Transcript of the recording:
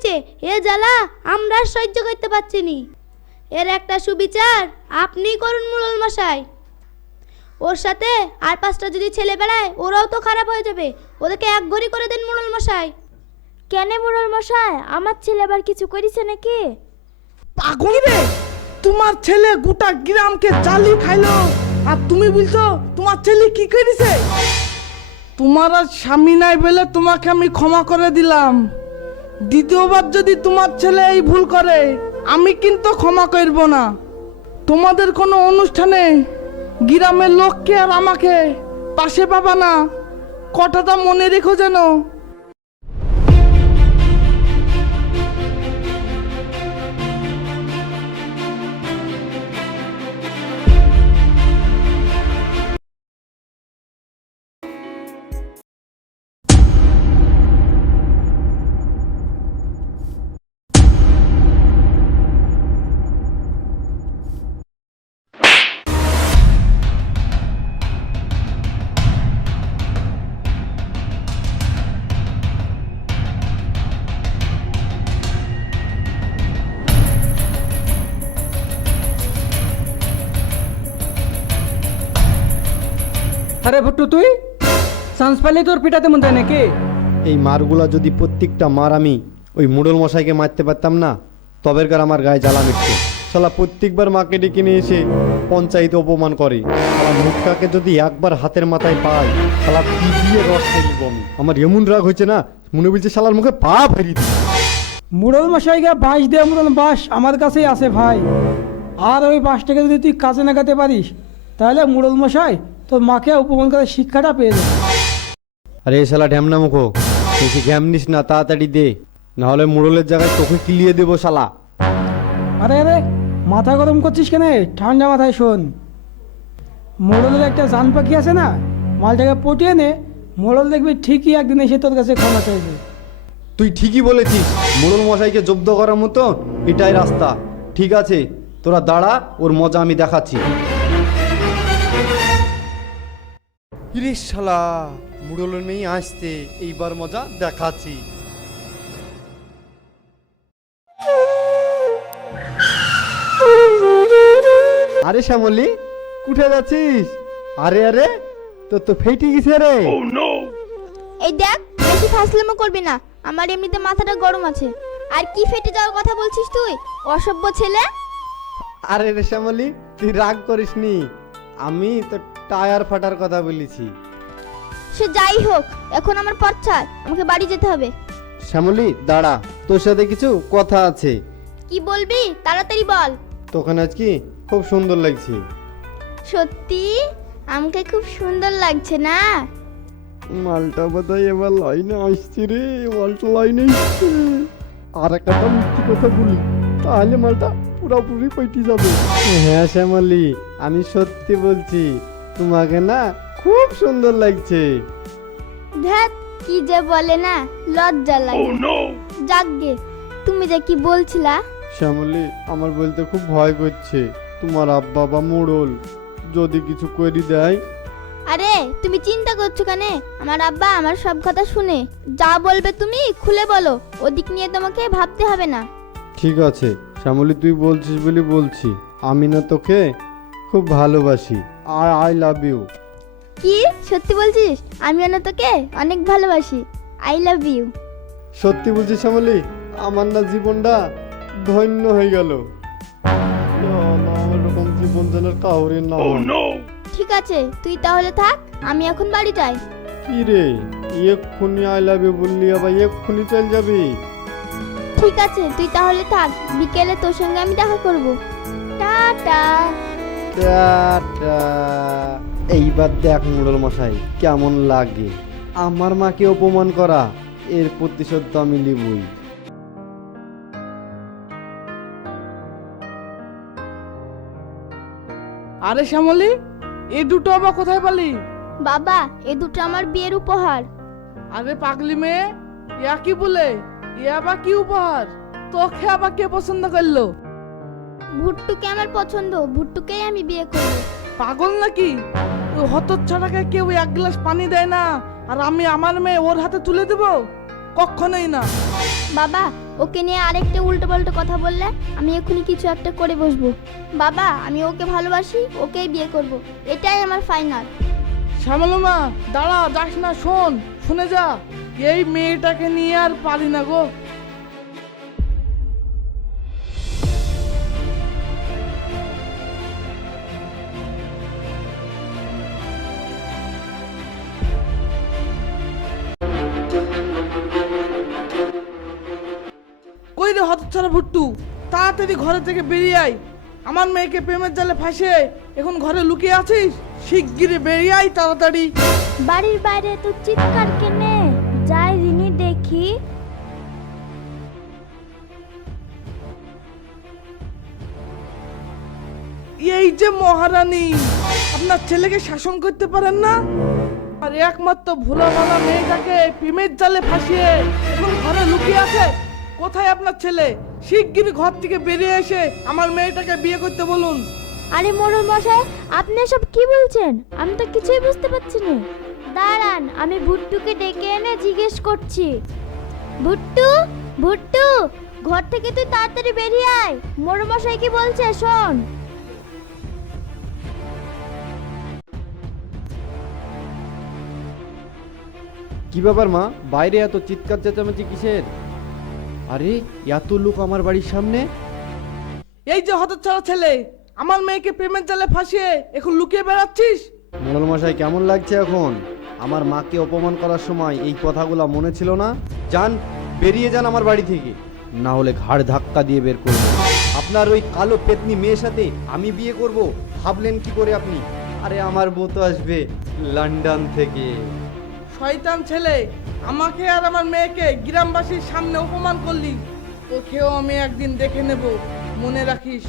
হয়েছে এ জ্বালা আমরা সহ্য করতে পারছি নি। এর একটা সুবিচার আপনি করুন মুরল মশাই। ওর সাথে আর পাঁচটা যদি ছেলে বেড়ায় ওরাও তো খারাপ হয়ে যাবে। ওদেরকে এক ঘড়ি করে দেন মুরল মশাই। কেন মুরল মশাই? আমার ছেলে আবার কিছু করেছে নাকি? পাগল রে! তোমার ছেলে গোটা গ্রামকে চালি খাইলো। আর তুমি বলছো তোমার ছেলে কি করেছে? তোমার আর স্বামী নাই বলে তোমাকে আমি ক্ষমা করে দিলাম। দ্বিতীয়বার যদি তোমার ছেলে এই ভুল করে, আমি কিন্তু ক্ষমা করব না। তোমাদের কোনো অনুষ্ঠানে গ্রামের লোককে আর আমাকে পাশে পাবা না। কথাটা মনে রেখো যেন। আরে ভুট্টু তুই? চান্স পাইলে তোর পিটাতে মন যায় নাকি? এই মারগুলা যদি প্রত্যেকটা মার আমি ওই মুডল মশাইকে মারতে পারতাম না তবেরকার আমার গায়ে জ্বালা মিটছে। শালা প্রত্যেকবার মাকে ডেকে নিয়ে এসে পঞ্চায়েতে অপমান করে। শালা মুখটাকে যদি একবার হাতের মাথায় পাই শালা দিয়ে রস খাইব আমি। আমার এমন রাগ হয়েছে না মনে বলছে শালার মুখে পা ফেরি মুরল মশাইকে বাঁশ দিয়ে মুরল বাঁশ আমার কাছেই আছে ভাই। আর ওই বাঁশটাকে যদি তুই কাজে লাগাতে পারিস তাহলে মুরল মশাই তোর মাকে উপমান করার শিক্ষাটা পেয়ে যাবে। আরে এ শালা ঢ্যামনা মুখো বেশি ঘ্যাম নিস না তাড়াতাড়ি দে। নাহলে মুড়লের জায়গায় তোকে কিলিয়ে দেবো শালা। আরে আরে মাথা গরম করছিস কেন? ঠান্ডা মাথায় শোন। মোড়লের একটা জান পাখি আছে না মালটাকে পটিয়ে নে মোড়ল দেখবি ঠিকই একদিন এসে তোর কাছে ক্ষমা চাইবে। তুই ঠিকই বলেছিস মোড়ল মশাইকে জব্দ করার মতো এটাই রাস্তা। ঠিক আছে তোরা দাঁড়া ওর মজা আমি দেখাচ্ছি। ইরে শালা মুড়ল নেই আসতে এইবার মজা দেখাচ্ছি। আরে শ্যামলি কুঠে যাচ্ছিস? আরে আরে তোর তো ফেটে গেছে রে। এই দেখ বেশি ফাসলামো করবি না আমার এমনিতে মাথাটা গরম আছে। আর কি ফেটে যাওয়ার কথা বলছিস তুই অসভ্য ছেলে? আরে রে শ্যামলি তুই রাগ করিস নি আমি তো টায়ার ফাটার কথা বলেছি। সে যাই হোক এখন আমার পথ ছাড় আমাকে বাড়ি যেতে হবে। শ্যামলি দাঁড়া তোর সাথে কিছু কথা আছে। কি বলবি? তাড়াতাড়ি বল। আজ কি খুব সুন্দর লাগছে। সত্যি? আমাকে খুব সুন্দর লাগছে না? মালটা বোধহয় এবার লাইনে আসছে রে মালটা লাইনে আসছে। আর একটা মিষ্টি কথা বলি তাহলে মালটা পুরোপুরি পেটে যাবে। হ্যাঁ শ্যামলি আমি সত্যি বলছি তোমাকে না খুব সুন্দর লাগছে। ধ্যাত কি যে বলে না লজ্জা লাগে। যাকগে তুমি যে কি বলছিলা? শ্যামলি আমার বলতে খুব ভয় করছে। তোমার আব্বা বা মোড়ল যদি কিছু করে দেয়। আরে তুমি চিন্তা করছ কেন? আমার আব্বা আমার সব কথা শুনে। যা বলবে তুমি খুলে বলো। ওদিক নিয়ে তোমাকে ভাবতে হবে না। ঠিক আছে শ্যামলি তুই বলছিস বলে বলছি। আমি না তোকে খুব ভালোবাসি। আর আই লাভ ইউ। কি? সত্যি বলছিস? আমি না তোকে? অনেক ভালোবাসি। I love you. সত্যি বলছিস শ্যামলি আমার না জীবনটা ধন্য হয়ে গেল। আমার এরকম জীবন যেন কাউরে না ঠিক আছে তুই তাহলে থাক আমি এখন বাড়ি যাই। কি রে? এক্ষুনি আই লাভ ইউ বললি আবার এক্ষুনি চল যাবি? ঠিক আছে তুই তাহলে থাক বিকেলে তোর সঙ্গে আমি দেখা করব। Tata tata. এইবার দেখ মুরল মশাই কেমন লাগে। আমার মাকে অপমান করা এর প্রতিশোধ তো আমি নিবই। আরে শ্যামলি এই দুটো আবার কোথায় পালি? বাবা এ দুটো আমার বিয়ের উপহার। আরে পাগলি মেয়ে ইয়া কি বলে? ইয়া আবার কি উপহার? তোকে আবার কে পছন্দ করল? ভুট্টুকে আমার পছন্দ ভুট্টুকেই আমি বিয়ে করব। পাগল নাকি? ওই হতচ্ছাড়াকে কেউ এক গ্লাস পানি দেয় না আর আমি আমার মেয়ে ওর হাতে তুলে দেব? কখনোই না। বাবা ওকে নিয়ে আরেকটা উল্টো পাল্টো কথা বললে আমি এক্ষুনি কিছু একটা করে বসবো। বাবা আমি ওকে ভালোবাসি ওকেই বিয়ে করব। এটাই আমার ফাইনাল শ্যামলমা দাঁড়া যাস না শোন শুনে যা। এই মেয়েটাকে নিয়ে আর পারি না গো। কই রে হতচ্ছাড়া ভুট্টু তাড়াতাড়ি ঘরে থেকে বেরিয়ে আয়। আমার মেয়েকে প্রেমের জালে ফাঁসে এখন ঘরে লুকিয়ে আছিস? শিগগিরই বেরিয়ে আয় তাড়াতাড়ি। বাড়ির বাইরে তো চিৎকার কেনে। যাই রিনি দেখি। এই যে মহারানী আপনার ছেলেকে শাসন করতে পারেন না? আর একমাত্র ভোলা ভালা মেয়েটাকে প্রেমের জালে ফাঁসিয়ে এখন ঘরে লুকিয়ে আছে। কোথায় আপনার ছেলে? শিগগিরই ঘর থেকে বেরিয়ে এসে আমার মেয়েটাকে বিয়ে করতে বলুন। আরে মোড়ল মশাই আপনি সব কি বলছেন? আমি তো কিছুই বুঝতে পারছি না। দাঁড়ান আমি ভুট্টুকে ডেকে এনে জিজ্ঞেস করছি। ভুট্টু ভুট্টু ঘর থেকে তুই তাড়াতাড়ি বেরিয়ে আয়। মোড়ল মশাই কি বলছে শোন। কি ব্যাপার মা? বাইরে এত চিৎকার চেঁচামেচি কিসের? আরে এত লোক আমার বাড়ির সামনে? এই যে হতচ্ছাড়া ছেলে আমার মেয়েকে প্রেমের জালে ফাঁসিয়ে এখন লুকিয়ে বেড়াচ্ছিস? মোড়ল মশাই কেমন লাগছে এখন? আমার মাকে অপমান করার সময় এই কথাগুলো মনে ছিল না? যান বেরিয়ে যান আমার বাড়ি থেকে। না হলে ঘাড় ধাক্কা দিয়ে বের করব। আপনার ওই কালো পেতনি মেয়ের সাথে আমি বিয়ে করব? ভাবলেন কি করে আপনি? আরে আমার বউ তো আসবে লন্ডন থেকে। শয়তান ছেলে, আমাকে আর আমার মেয়েকে গ্রামবাসীর সামনে অপমান করলি। তোকেও আমি একদিন দেখে নেব। মনে রাখিস